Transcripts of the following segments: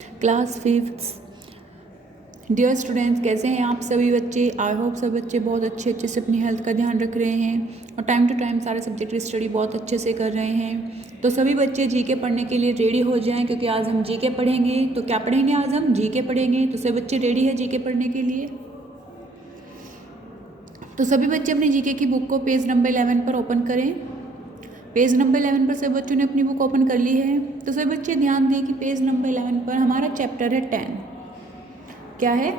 Class fifth. Dear students, कैसे हैं आप सभी बच्चे? आई होप सभी बच्चे बहुत अच्छे से अपनी हेल्थ का ध्यान रख रहे हैं और टाइम टू टाइम सारे सब्जेक्ट की स्टडी बहुत अच्छे से कर रहे हैं। तो सभी बच्चे जीके पढ़ने के लिए रेडी हो जाएं, क्योंकि आज हम जीके पढ़ेंगे। तो क्या पढ़ेंगे? आज हम जीके पढ़ेंगे। तो सभी बच्चे रेडी है जीके पढ़ने के लिए? तो सभी बच्चे अपनी जीके की बुक को पेज नंबर 11 पर ओपन करें। पेज नंबर 11 पर सभी बच्चों ने अपनी बुक ओपन कर ली है। तो सभी बच्चे ध्यान दें कि पेज नंबर 11 पर हमारा चैप्टर है 10। क्या है?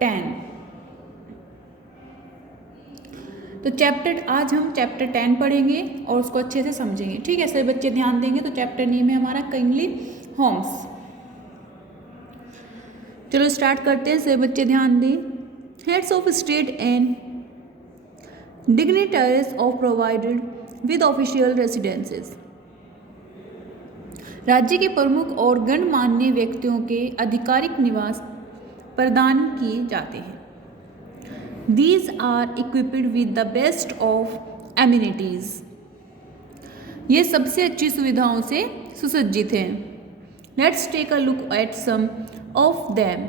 10। तो आज हम चैप्टर 10 पढ़ेंगे और उसको अच्छे से समझेंगे। ठीक है, सभी बच्चे ध्यान देंगे। तो चैप्टर नेम है हमारा किंगली होम्स। चलो स्टार्ट करते हैं। सभी बच्चे ध्यान दें। Heads of state and dignitaries of provided with official residences. राज्य के प्रमुख और गणमान्य व्यक्तियों के आधिकारिक निवास प्रदान किए जाते हैं। These are equipped with the best of amenities. ये सबसे अच्छी सुविधाओं से सुसज्जित हैं। Let's take a look at some of them.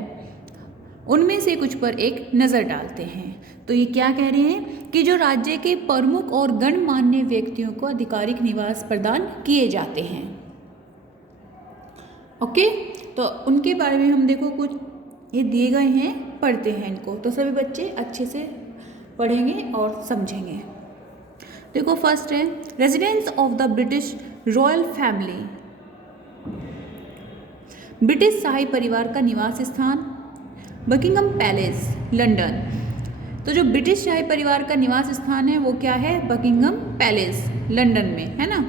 उनमें से कुछ पर एक नज़र डालते हैं। तो ये क्या कह रहे हैं कि जो राज्य के प्रमुख और गणमान्य व्यक्तियों को आधिकारिक निवास प्रदान किए जाते हैं। ओके, तो उनके बारे में हम देखो कुछ ये दिए गए हैं, पढ़ते हैं इनको। तो सभी बच्चे अच्छे से पढ़ेंगे और समझेंगे। देखो फर्स्ट है residence of the British royal family. British शाही परिवार का निवास स्थान बकिंगम पैलेस, लंदन। तो जो ब्रिटिश शाही परिवार का निवास स्थान है वो क्या है? बकिंगम पैलेस, लंदन में, है ना।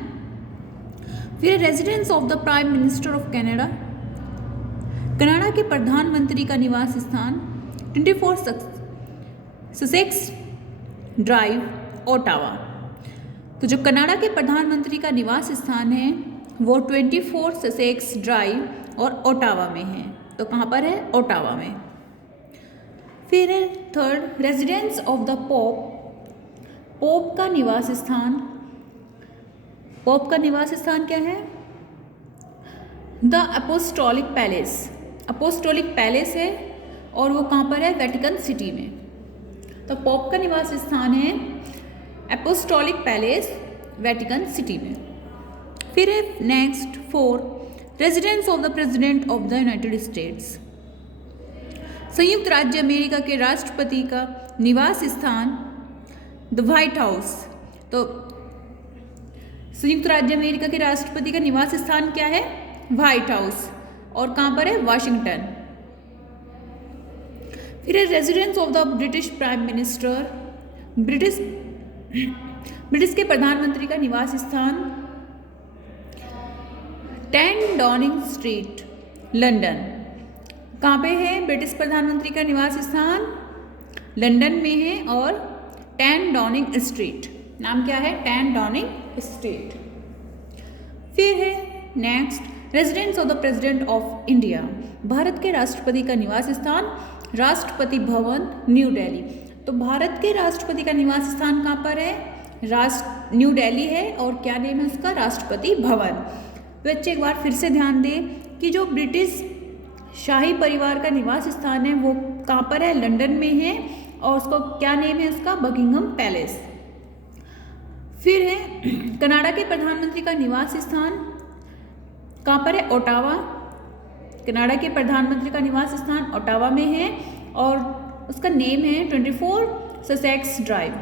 फिर residence of the prime minister of Canada. Canada के प्रधानमंत्री का निवास स्थान 24 ससेक्स ड्राइव, ओटावा। तो जो कनाडा के प्रधानमंत्री का निवास स्थान है वो 24 ससेक्स ड्राइव और ओटावा में है। तो कहाँ पर है? ओटावा में। फिर है third residence of the pope. Pope का निवास स्थान, पोप का निवास स्थान क्या है? The apostolic palace. Apostolic palace है और वो कहाँ पर है? वेटिकन सिटी में। तो पोप का निवास स्थान है अपोस्टोलिक पैलेस, वेटिकन सिटी में। फिर है next 4 residence of the president of the United states. संयुक्त राज्य अमेरिका के राष्ट्रपति का निवास स्थान द व्हाइट हाउस। तो संयुक्त राज्य अमेरिका के राष्ट्रपति का निवास स्थान क्या है? White house. और कहाँ पर है? वाशिंगटन। फिर है residence of the British prime minister. British के प्रधानमंत्री का निवास स्थान 10 डाउनिंग स्ट्रीट, लंदन। कहाँ पे है ब्रिटिश प्रधानमंत्री का निवास स्थान? लंदन में है और 10 डाउनिंग स्ट्रीट। नाम क्या है? 10 डाउनिंग स्ट्रीट। फिर है next residence of the president of India. Bharat के राष्ट्रपति का निवास स्थान राष्ट्रपति भवन, न्यू दिल्ली। तो भारत के राष्ट्रपति का निवास स्थान कहाँ पर है? न्यू दिल्ली है। और क्या नेम है उसका? राष्ट्रपति भवन। बच्चे एक बार फिर से ध्यान दें कि जो ब्रिटिश शाही परिवार का निवास स्थान है वो कहाँ पर है? लंदन में है। और उसको क्या नेम है उसका? Buckingham palace. फिर है कनाडा के प्रधानमंत्री का निवास स्थान कहाँ पर है? ओटावा। कनाडा के प्रधानमंत्री का निवास स्थान ओटावा में है और उसका नेम है 24 ससेक्स ड्राइव।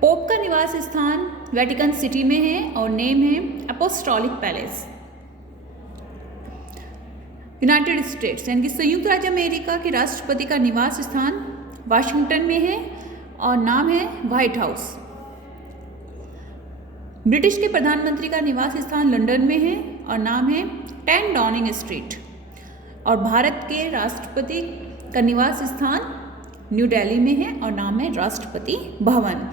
पोप का निवास स्थान वेटिकन सिटी में है और नेम है अपोस्टोलिक पैलेस। यूनाइटेड स्टेट्स यानी कि संयुक्त राज्य अमेरिका के राष्ट्रपति का निवास स्थान वाशिंगटन में है और नाम है व्हाइट हाउस। ब्रिटिश के प्रधानमंत्री का निवास स्थान लंदन में है और नाम है 10 डाउनिंग स्ट्रीट। और भारत के राष्ट्रपति का निवास स्थान न्यू दिल्ली में है और नाम है राष्ट्रपति भवन।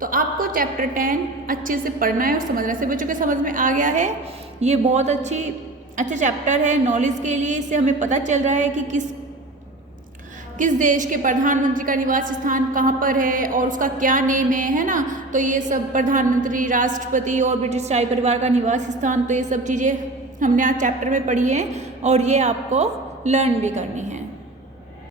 तो आपको चैप्टर 10 अच्छे से पढ़ना है और समझना है। बच्चों के समझ में आ गया है? ये बहुत अच्छा चैप्टर है नॉलेज के लिए। इससे हमें पता चल रहा है कि किस देश के प्रधानमंत्री का निवास स्थान कहाँ पर है और उसका क्या नेम है ना। तो ये सब प्रधानमंत्री, राष्ट्रपति और ब्रिटिश शाही परिवार का निवास स्थान, तो ये सब चीज़ें हमने आज चैप्टर में पढ़ी है और ये आपको लर्न भी करनी है।